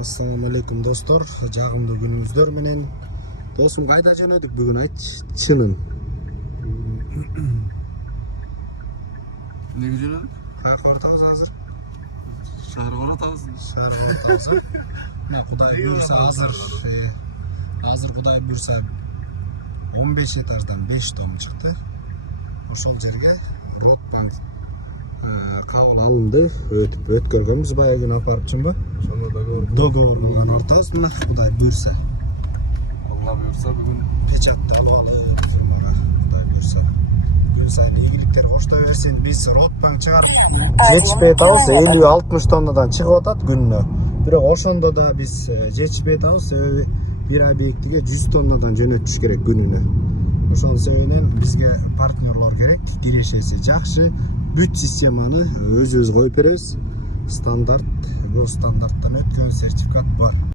Assalamu alaikum dostlar. Jagımda gününüzдөр menen. Dostum kayda jönödük bugün ayt çının. Nege jönödük? Kayqortabız hazır. Şahar Tauz. Hazır. Ne Kuday buyursa hazır. Hazır Kuday buyursa 15 etajdan 5 tom çıktı. Oşol jerge Rotbank kabul alındı. Ötüp ötkөрgөнбүз баягы апарыпчымбы? Договор кылган ортабыз мына Kuday buyursa. Allah buyursa bugün Pechatты алып алып Kuday buyursa. Gün sayын ийгиликтер кошто берсин. Биз Ротбанк чыгарып жетишпей атабыз. 50-60 тоннадан чыгып атат күнүнө. Бирок ошондо да биз жетишпей атабыз. Себеби бир ай бийиктиге 100 тоннадан жөнөтүш керек күнүнө. Ошол себептен бизге партнерлор керек. Кирешеси жакшы. Бүт системаны өзүбүз коюп беребиз. Стандарт, гос стандарттан өткөн сертификат бар.